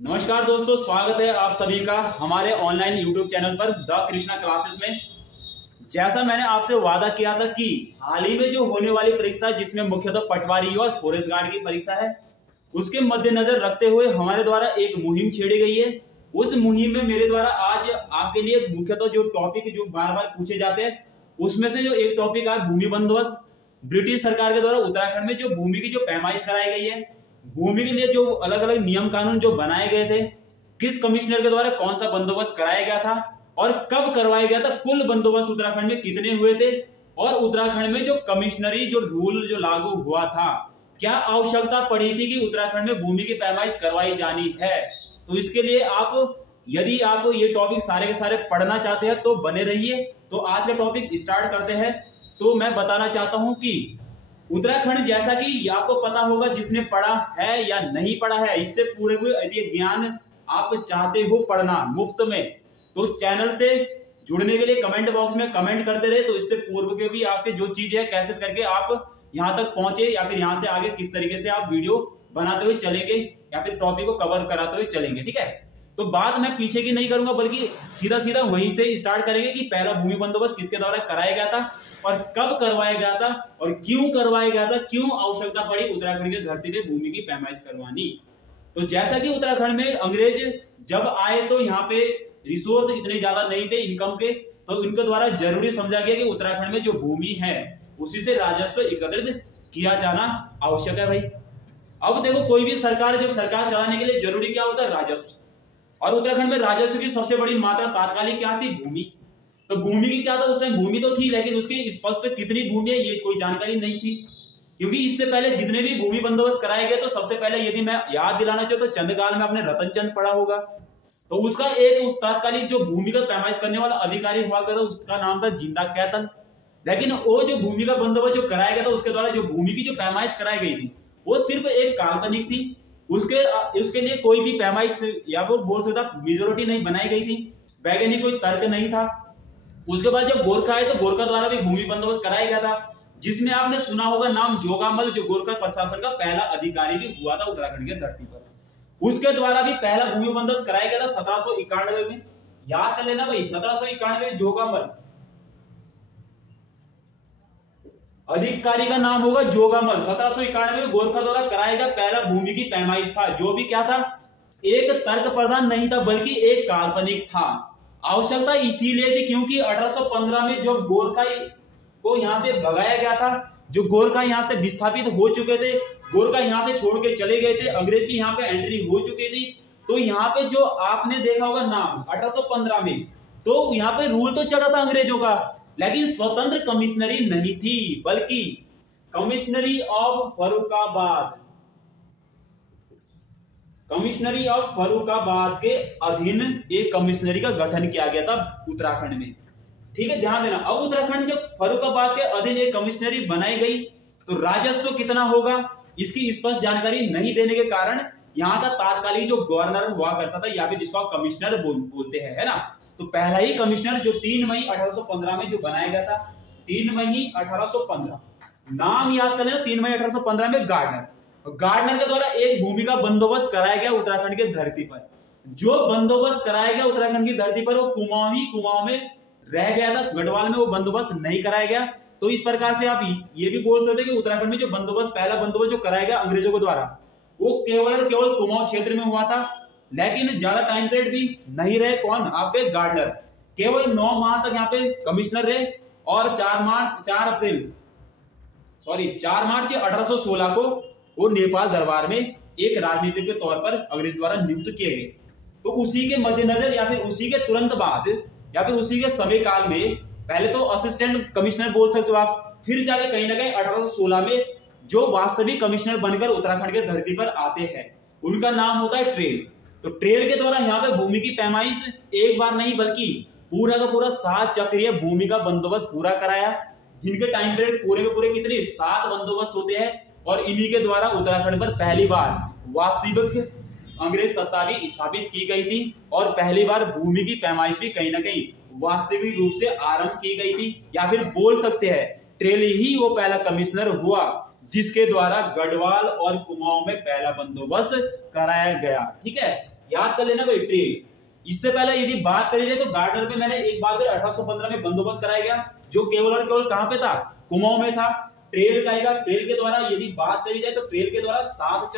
नमस्कार दोस्तों, स्वागत है आप सभी का हमारे ऑनलाइन यूट्यूब चैनल पर द कृष्णा क्लासेस में। जैसा मैंने आपसे वादा किया था कि हाल ही में जो होने वाली परीक्षा जिसमें मुख्यतः पटवारी और फॉरेस्ट गार्ड की परीक्षा है, उसके मद्देनजर रखते हुए हमारे द्वारा एक मुहिम छेड़ी गई है। उस मुहिम में मेरे द्वारा आज आपके लिए मुख्यतः जो टॉपिक जो बार बार पूछे जाते हैं, उसमें से जो एक टॉपिक है भूमि बंदोबस्त। ब्रिटिश सरकार के द्वारा उत्तराखंड में जो भूमि की जो पैमाइश कराई गई है, भूमि के लिए जो अलग अलग नियम कानून जो बनाए गए थे, किस कमिश्नर के द्वारा कौन सा बंदोबस्त कराया गया था और कब करवाया गया था, कुल बंदोबस्त उत्तराखंड में कितने हुए थे, और उत्तराखंड में जो कमिश्नरी जो रूल जो लागू हुआ था, क्या आवश्यकता पड़ी थी कि उत्तराखंड में भूमि की पैमाइश करवाई जानी है। तो इसके लिए यदि आप ये टॉपिक सारे के सारे पढ़ना चाहते हैं तो बने रहिए। तो आज का टॉपिक स्टार्ट करते हैं। तो मैं बताना चाहता हूं कि उत्तराखंड, जैसा कि आपको पता होगा जिसने पढ़ा है या नहीं पढ़ा है, इससे पूरे यदि ज्ञान आप चाहते हो पढ़ना मुफ्त में, तो चैनल से जुड़ने के लिए कमेंट बॉक्स में कमेंट करते रहे। तो इससे पूर्व के भी आपके जो चीज है कैसे करके आप यहां तक पहुंचे, या फिर यहां से आगे किस तरीके से आप वीडियो बनाते हुए चलेंगे या फिर टॉपिक को कवर कराते हुए चलेंगे। ठीक है, तो बात मैं पीछे की नहीं करूंगा, बल्कि सीधा सीधा वहीं से स्टार्ट करेंगे कि पहला भूमि बंदोबस्त किसके द्वारा कराया गया था और कब करवाया गया था और क्यों करवाया गया था, क्यों आवश्यकता पड़ी उत्तराखंड की धरती पे भूमि की पैमाइश करवानी। तो जैसा कि उत्तराखंड में अंग्रेज जब आए तो यहाँ पे रिसोर्स इतने ज्यादा नहीं थे इनकम के, तो इनके द्वारा जरूरी समझा गया कि उत्तराखंड में जो भूमि है उसी से राजस्व एकत्रित किया जाना आवश्यक है भाई। अब देखो, कोई भी सरकार जब सरकार चलाने के लिए जरूरी क्या होता है, राजस्व। और उत्तराखंड में राजस्व की सबसे बड़ी मात्रा तात्कालिक क्या थी, भूमि। तो भूमि की क्या था उस टाइम, भूमि तो थी, लेकिन उसकी स्पष्ट कितनी भूमि है ये कोई जानकारी नहीं थी। क्योंकि इससे पहले जितने भी भूमि बंदोबस्त कराए गए, तो सबसे पहले यदि मैं याद दिलाना चाहूँ तो चंद्रकाल में आपने रतन चंद पढ़ा होगा, तो उसका एक उस तात्कालिक जो भूमि का पैमाइश करने वाला अधिकारी हुआ करता, उसका नाम था जिंदा कैतन। लेकिन वो जो भूमि का बंदोबस्त जो कराया गया था, उसके द्वारा जो भूमि की जो पैमाइश कराई गई थी वो सिर्फ एक काल्पनिक थी। उसके लिए कोई भी पैमाइश या वो बोल सकता मेजोरिटी नहीं बनाई गई थी, वैज्ञानिक कोई तर्क नहीं था। उसके बाद जब गोरखा आए तो गोरखा द्वारा भी भूमि बंदोबस्त कराया गया था, जिसमें आपने सुना होगा नाम जोगामल, जो गोरखा प्रशासन का पहला अधिकारी भी हुआ था उत्तराखंड की धरती पर। उसके द्वारा भी पहला भूमि बंदोबस्त कराया गया था 1791 में। याद कर लेना भाई, 1791 जोगामल, अधिकारी का नाम होगा जोगामल। 1791 में गोरखा द्वारा कराया गया पहला भूमि की पैमाइश था, जो भी क्या था, एक तर्क प्रधान नहीं था बल्कि एक काल्पनिक था। आवश्यकता इसीलिए थी क्योंकि 1815 में जब गोरखा को यहां से भगाया गया था, जो गोरखा यहां से विस्थापित हो चुके थे, गोरखा यहां से छोड़ के चले गए थे, अंग्रेज की यहां पे एंट्री हो चुकी थी। तो यहाँ पे जो आपने देखा होगा नाम 1815 में, तो यहाँ पे रूल तो चला था अंग्रेजों का, लेकिन स्वतंत्र कमिश्नरी नहीं थी, बल्कि कमिश्नरी ऑफ फर्रुखाबाद, कमिश्नरी ऑफ फर्रुखाबाद के अधीन एक कमिश्नरी का गठन किया गया था उत्तराखंड में। ठीक है, ध्यान देना। अब उत्तराखंड जो फर्रुखाबाद के अधीन एक कमिश्नरी बनाई गई, तो राजस्व कितना होगा इसकी स्पष्ट जानकारी नहीं देने के कारण यहाँ का तात्कालिक जो गवर्नर हुआ करता था, या फिर जिसको आप कमिश्नर बोलते हैं, है ना, तो पहला ही कमिश्नर जो 3 मई 1815 में जो बनाया गया था, 3 मई 1815, नाम याद कर लेना, 3 मई 1815 में गार्डनर के द्वारा एक भूमि का बंदोबस्त कराया गया उत्तराखंड की धरती पर। जो बंदोबस्त कराया गया उत्तराखंड की धरती पर वो कुमाऊं में रह गया था, गढ़वाल में वो बंदोबस्त नहीं कराया गया। तो इस प्रकार से आप ये भी बोल सकते हैं कि उत्तराखंड में जो बंदोबस्त, पहला बंदोबस्त जो कराया गया अंग्रेजों के द्वारा, वो केवल कुमाऊं क्षेत्र में हुआ था। लेकिन ज्यादा टाइम पीरियड भी नहीं रहे, कौन, आपके गार्डनर, केवल 9 माह तक यहाँ पे कमिश्नर रहे, और 4 मार्च 1816 को वो नेपाल दरबार में एक राजनीतिक के तौर पर अंग्रेज द्वारा नियुक्त किए गए। तो उसी के मद्देनजर या फिर उसी के तुरंत बाद या फिर उसी के समय काल में, पहले तो असिस्टेंट कमिश्नर बोल सकते हो आप, फिर जाके कहीं ना कहीं 1816 में जो वास्तविक कमिश्नर बनकर उत्तराखंड के धरती पर आते हैं, उनका नाम होता है ट्रेल। तो ट्रेल के द्वारा यहाँ पे भूमि की पैमाइश एक बार नहीं बल्कि पूरा का पूरा 7 चक्रीय भूमि का बंदोबस्त पूरा कराया, जिनके टाइम पीरियड पूरे के पूरे कितने 7 बंदोबस्त होते हैं। और इन्हीं के द्वारा उत्तराखंड पर पहली बार वास्तविक अंग्रेज सत्ता भी स्थापित की गई थी, और पहली बार भूमि की पैमाइश भी कहीं ना कहीं वास्तविक रूप से आरंभ की गई थी। या फिर बोल सकते हैं ट्रेल ही वो पहला कमिश्नर हुआ जिसके द्वारा गढ़वाल और कुमाऊं में पहला बंदोबस्त कराया गया। ठीक है, याद कर लेना भाई ट्रेल। इससे पहले यदि बात करी जाए तो गार्डनर पे मैंने एक बात करी 1815 में बंदोबस्त कराया गया, जो केवल और केवल कहां पे था, कुमाऊं में था। ट्रेल का आएगा, ट्रेल के द्वारा यदि बात करी जाए तो ट्रेल के द्वारा 7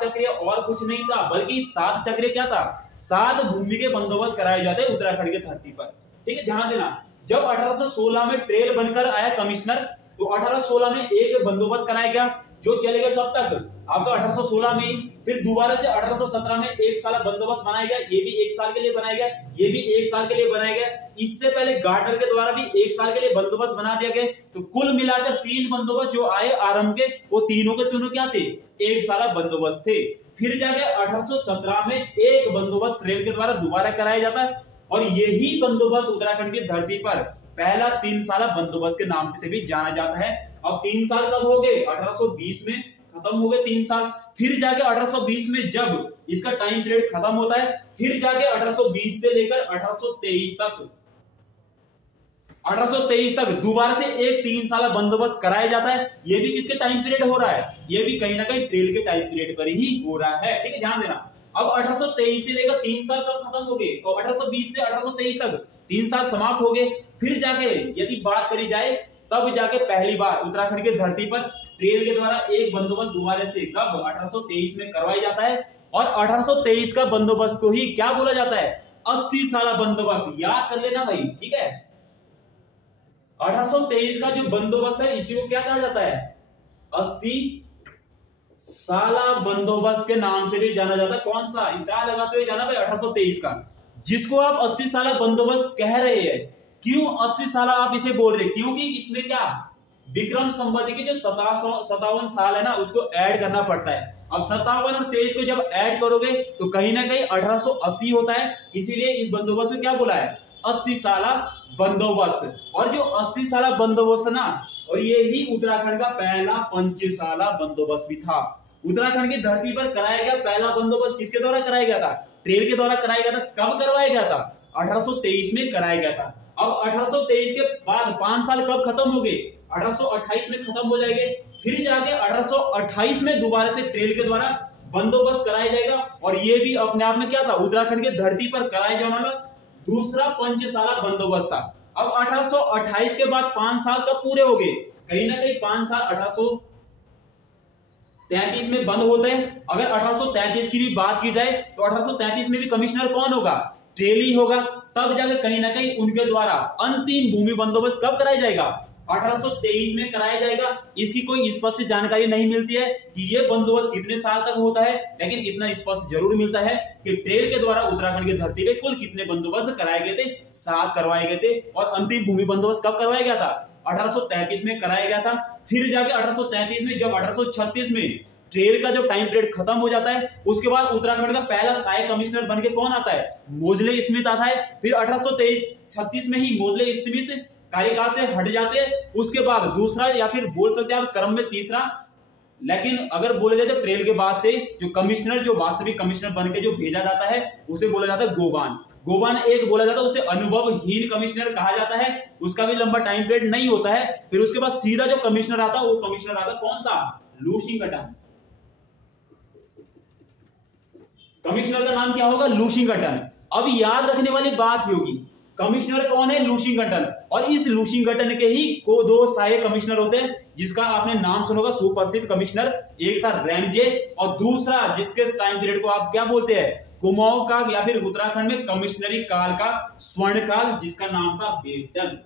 चक्रीय और कुछ नहीं था, बल्कि 7 चक्रीय क्या था, 7 भूमि के बंदोबस्त कराए जाते उत्तराखंड की धरती पर। ठीक है, ध्यान देना। जब 1816 में ट्रेल बनकर आया कमिश्नर, तो 1816 में एक बंदोबस्त कराया गया जो चलेगा कब तक, आपका 1816 में ही। फिर दोबारा से 1817 में एक साल बंदोबस्त बनाया गया, ये भी 1 साल के लिए बनाया गया, ये भी 1 साल के लिए बनाया गया। इससे पहले गार्डनर के द्वारा भी 1 साल के लिए बंदोबस्त बना दिया गया। तो कुल मिलाकर 3 बंदोबस्त जो आए आरंभ के, वो तीनों के तीनों क्या थे, 1 साल बंदोबस्त थे। फिर जाके 1817 में एक बंदोबस्त ट्रेल के द्वारा दोबारा कराया जाता है, और यही बंदोबस्त उत्तराखंड की धरती पर पहला 3 साल बंदोबस्त के नाम से भी जाना जाता है। अब 3 साल कब हो गए, 1820 में खत्म हो गए 3 साल। फिर जाके 1820 में जब इसका टाइम पीरियड खत्म होता है, फिर जाके 1820 से लेकर 1823 तक दोबारा से एक 3 साल बंदोबस्त कराया जाता है। ये भी किसके टाइम पीरियड हो रहा है, ये भी कहीं ना कहीं ट्रेल के टाइम पीरियड पर ही हो रहा है। ठीक है, ध्यान देना। अब 1823 से लेकर 3 साल कब खत्म हो गए, और 1820 से 1823 तक 3 साल समाप्त हो गए। फिर जाके यदि बात करी जाए, तब जाके पहली बार उत्तराखंड की धरती पर ट्रेल के द्वारा एक बंदोबस्त दोबारा से कब 1823 में करवाया जाता है, और 1823 का बंदोबस्त को ही क्या बोला जाता है, 80 साल बंदोबस्त। याद कर लेना भाई, ठीक है। 1823 का जो बंदोबस्त है इसी को क्या कहा जाता है, 80 साल बंदोबस्त के नाम से भी जाना जाता है। कौन सा स्टार लगाते हुए जाना भाई, 1823 का, जिसको आप 80 साल बंदोबस्त कह रहे हैं। क्यों 80 साल आप इसे बोल रहे, क्योंकि इसमें क्या, विक्रम संवत के जो 57 साल है ना, उसको ऐड करना पड़ता है। अब 57 और 23 को जब ऐड करोगे तो कहीं ना कहीं 1880 होता है, इसीलिए इस बंदोबस्त को क्या बोला है, 80 साल बंदोबस्त। और जो 80 साल बंदोबस्त ना, और ये ही उत्तराखंड का पहला पंचसाला बंदोबस्त भी था। उत्तराखंड की धरती पर कराया गया पहला बंदोबस्त किसके द्वारा कराया गया था, ट्रेल के द्वारा कराया गया था। कब करवाया गया था, 1823 में कराया गया था। अब 1823 के बाद 5 साल कब खत्म हो गए, 1828 में खत्म हो जाएंगे। फिर जाके 1828 में दोबारा से ट्रेल के द्वारा बंदोबस्त कराया जाएगा, और ये भी अपने आप में क्या था, उत्तराखंड की धरती पर कराया जाने वाला दूसरा पंचसाला बंदोबस्त था। अब 1828 के बाद 5 साल कब पूरे हो गए, कहीं ना कहीं 5 साल 1833 में बंद होते हैं। अगर 1833 की भी बात की जाए तो 1833 में भी कमिश्नर कौन होगा, ट्रेल ही होगा। तब जाकर कहीं ना कहीं उनके द्वारा अंतिम भूमि बंदोबस्त कब कराया जाएगा, 1823 में कराया जाएगा। इसकी कोई स्पष्ट जानकारी नहीं मिलती है कि यह बंदोबस्त कितने साल तक होता है, लेकिन इतना स्पष्ट जरूर मिलता है कि ट्रेल के द्वारा उत्तराखंड की धरती पे कुल कितने बंदोबस्त कराए गए थे, 7 करवाए गए थे। और अंतिम भूमि बंदोबस्त कब करवाया गया था, 1833 में कराया गया था। फिर जाके 1833 में जब 1836 में ट्रेल का जो टाइम पीरियड खत्म हो जाता है, उसके बाद उत्तराखंड का पहला सहायक कमिश्नर बनके कौन आता है, मोजले स्मिथ आता है। फिर 1836 में ही मोजले स्मिथ कार्यकाल से हट जाते हैं। उसके बाद दूसरा, या फिर बोल सकते हैं आप क्रम में तीसरा, लेकिन अगर बोले जाए तो ट्रेल के बाद से जो कमिश्नर, जो वास्तविक कमिश्नर बनके जो भेजा जाता है, उसे बोला जाता है गोबान। गोबान एक बोला जाता है, उसे अनुभवहीन कमिश्नर कहा जाता है। उसका भी लंबा टाइम पीरियड नहीं होता है। फिर उसके बाद सीधा जो कमिश्नर आता है, वो कमिश्नर आता है कौन सा, लूशिंगटन। कमिश्नर का नाम क्या होगा, लूशिंगटन। अब याद रखने वाली बात होगी, कमिश्नर कौन है, लूशिंगटन। और इस लूशिंगटन के ही को 2 सहायक कमिश्नर होते हैं, जिसका आपने नाम सुना होगा, सुप्रसिद्ध कमिश्नर। एक था रैमजे, और दूसरा जिसके टाइम पीरियड को आप क्या बोलते हैं, कुमाऊं का, या फिर उत्तराखंड में कमिश्नरी काल का स्वर्ण काल, जिसका नाम था बेटन।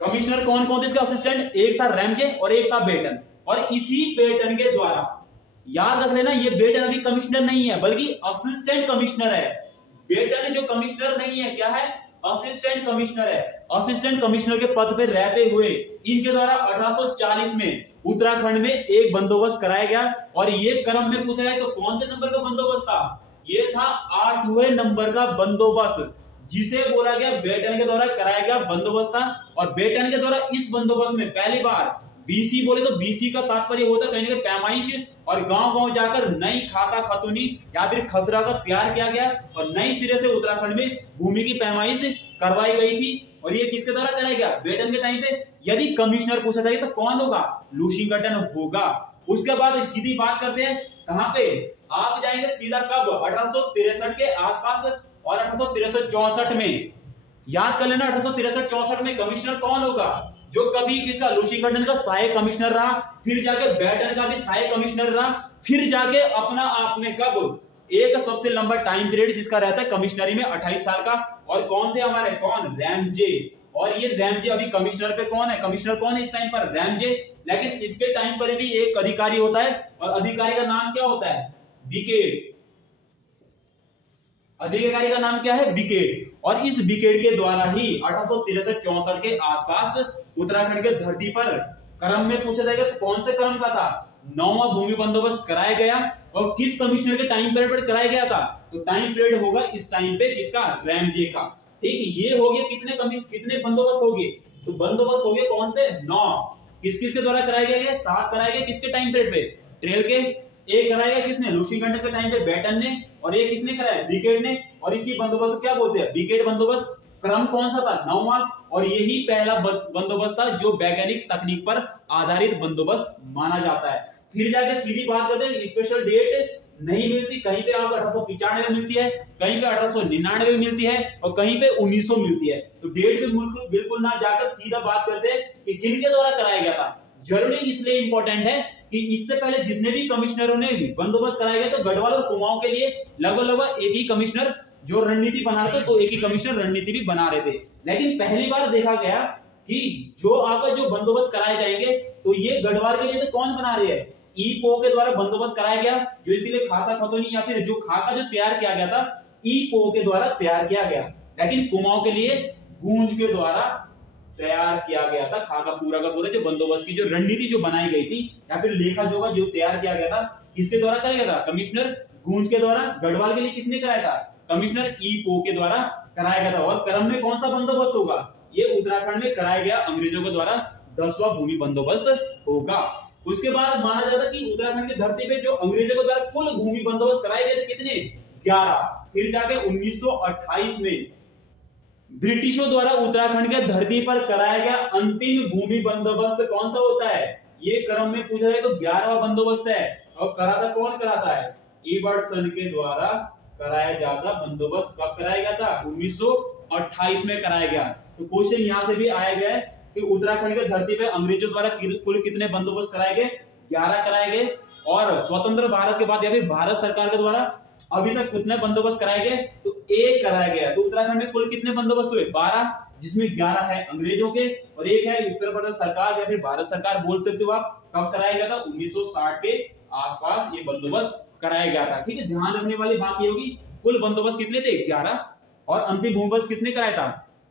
कमिश्नर कौन कौन थे इसका असिस्टेंट, एक था रैमजे और एक था बेटन। और इसी बेटन के द्वारा, याद रख लेना, ये बेटन अभी कमिश्नर नहीं है, बल्कि असिस्टेंट कमिश्नर है। बेटन जो कमिश्नर नहीं है, क्या है, असिस्टेंट कमिश्नर है। असिस्टेंट कमिश्नर के पद पर रहते हुए इनके द्वारा 1840 में उत्तराखंड में एक बंदोबस्त कराया गया। और ये क्रम में पूछा जाए तो कौन से नंबर का बंदोबस्त था, ये था 8वें नंबर का बंदोबस्त, जिसे बोला गया बेटन के द्वारा कराया गया बंदोबस्त था। और बेटन के द्वारा इस बंदोबस्त में पहली बार बीसी बोले तो बीसी का तात्पर्य होता है कहीं ना कहीं पैमाइश, और गांव-गांव जाकर नई खाता खतौनी या फिर खसरा का तैयार किया गया, और नई सिरे से उत्तराखंड में भूमि की पैमाइश करवाई गई थी। और ये किसके द्वारा कराया गया, बेटन के टाइम पे। यदि कमिश्नर पूछा जाए तो कौन होगा, लूशिंगटन होगा। उसके बाद सीधी बात करते हैं कहां पे, आप जाएंगे सीधा कब 1863 के आसपास और 1863-64 में। याद कर लेना 1863-64 में कमिश्नर कौन होगा, जो कभी किसका लुशिंगटन का सहायक कमिश्नर रहा, फिर जाके बैटन का भी सहायक कमिश्नर रहा, फिर जाके अपना आप में कब एक सबसे लंबा टाइम पीरियड जिसका रहता है कमिश्नरी में 28 साल का। और कौन थे हमारे, कौन, रैमजे। और ये रैमजे अभी कमिश्नर पे कौन है, कमिश्नर कौन है इस टाइम पर, रैमजे। लेकिन इसके टाइम पर भी एक अधिकारी होता है और अधिकारी का नाम क्या होता है, बिकेट। अधिकारी का नाम क्या है, बिकेट। और इस बिकेट के द्वारा ही 1863-64 के आसपास उत्तराखंड के धरती पर क्रम में पूछा जाएगा तो कौन से क्रम का था, 9वां भूमि बंदोबस्त कराया गया। और किस कमिश्नर के टाइम पीरियड पर कराया गया था, तो टाइम पीरियड होगा इस टाइम पे किसका, रैमजे का। ठीक, ये हो गया कितने बंदोबस्त हो गए, तो बंदोबस्त हो गए कौन से, 9। किस किस के द्वारा कराया गया, 7 कराया गया। किसके टाइम पीरियड पे, ट्रेल के। एक कराया गया किसने, लुशिंगटन के टाइम पे बैटन ने, और एक किसने कराया, बिकेट ने। और इसी बंदोबस्त को क्या बोलते हैं, बिकेट बंदोबस्त। क्रम कौन सा था, 9वां। और यही पहला बंदोबस्त था जो वैज्ञानिक तकनीक पर आधारित बंदोबस्त माना जाता है। फिर जाके सीधी बात करते हैं, स्पेशल डेट नहीं मिलती, कहीं पे आपको 1895 में मिलती है, कहीं पे 1899 में मिलती है, और कहीं पे 1900 मिलती है। तो डेट पे बिल्कुल ना जाकर सीधा बात करते हैं कि किनके द्वारा कराया गया था। जरूरी इसलिए इंपॉर्टेंट है कि इससे पहले जितने भी कमिश्नरों ने बंदोबस्त कराया गया, तो गढ़वाल और कुमाऊं के लिए लगभग एक ही कमिश्नर जो रणनीति बना रहे थे, तो एक ही कमिश्नर रणनीति भी बना रहे थे। लेकिन पहली बार देखा गया कि जो आपका जो बंदोबस्त कराए जाएंगे, तो ये गढ़वाल के लिए तो कौन बना रहे हैं, ईपो के द्वारा बंदोबस्त कराया गया, जो इसके लिए खासा खतौनी या फिर जो खाका जो तैयार किया गया था, ईपो के द्वारा तैयार किया गया। लेकिन कुमाऊं के लिए गूंज के द्वारा तैयार किया गया था खाका पूरा का पूरा। जो बंदोबस्त की जो रणनीति जो बनाई गई थी या फिर लेखा जोखा जो तैयार किया गया था, किसके द्वारा कराया गया था, कमिश्नर गूंज के द्वारा। गढ़वाल के लिए किसने कराया था, कमिश्नर ईपो के द्वारा कराया गया था। और क्रम में कौन सा बंदोबस्त होगा, ये उत्तराखंड में कराया गया अंग्रेजों के द्वारा 10वां भूमि बंदोबस्त होगा। उसके बाद माना जाता कि उत्तराखंड की धरती पे जो अंग्रेजों के द्वारा कुल भूमि बंदोबस्त कराए गए थे कितने, 11। फिर जाके 1928 में ब्रिटिशों द्वारा उत्तराखंड के धरती पर कराया गया अंतिम भूमि बंदोबस्त कौन सा होता है, ये क्रम में पूछा जाए तो 11वां बंदोबस्त है। और कराता कौन कराता है, इबर्टसन के द्वारा कराया जाता बंदोबस्त। कब कराया गया था, 1928 में कराया गया। तो क्वेश्चन यहां से भी आया गया है कि उत्तराखंड के धरती पे अंग्रेजों द्वारा कुल कितने बंदोबस्त कराए गए, 11 कराए गए। और स्वतंत्र भारत के बाद या फिर भारत सरकार के द्वारा अभी तक कितने बंदोबस्त कराए गए, तो 1 कराया गया। तो उत्तराखंड में कुल कितने बंदोबस्त हुए, 12, जिसमें 11 है अंग्रेजों के और 1 है उत्तर प्रदेश सरकार या फिर भारत सरकार बोल सकते हो आप। कब कराया गया था, 1960 के आसपास ये बंदोबस्त कराया गया था। ठीक है, ध्यान रखने वाली बात ये होगी, कुल बंदोबस्त कितने थे, 11। और अंतिम भूमि बंदोबस्त किसने कराया था,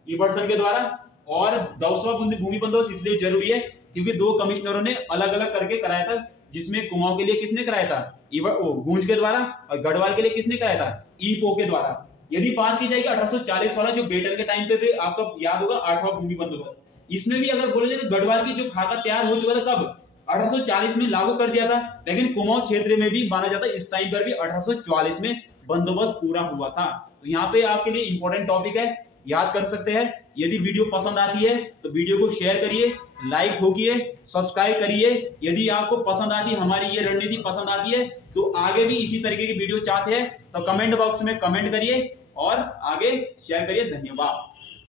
इबर्टसन के द्वारा। और 10वां भूमि बंदोबस्त इसलिए जरूरी है क्योंकि 2 कमिश्नरों ने अलग अलग करके कराया था, जिसमें कुमाऊं के लिए किसने कराया था, गूंज के द्वारा। और गढ़वाल के लिए किसने कराया था, ईपो के द्वारा। यदि बात की जाएगी 1840 वाला जो बेटर के टाइम पे भी आपको याद होगा 8वां भूमि बंदोबस्त, इसमें भी अगर बोले जाए तो गढ़वाल की जो खाका तैयार हो चुका था कब, 1840 में लागू कर दिया था। लेकिन कुमाऊं क्षेत्र में भी माना जाता है इस टाइम पर भी 1844 में बंदोबस्त पूरा हुआ था। तो यहाँ पे आपके लिए इंपॉर्टेंट टॉपिक है, याद कर सकते हैं। यदि वीडियो पसंद आती है तो वीडियो को शेयर करिए, लाइक ठोकिए, सब्सक्राइब करिए। यदि आपको पसंद आती है, हमारी ये रणनीति पसंद आती है, तो आगे भी इसी तरीके की वीडियो चाहते हैं तो कमेंट बॉक्स में कमेंट करिए और आगे शेयर करिए। धन्यवाद।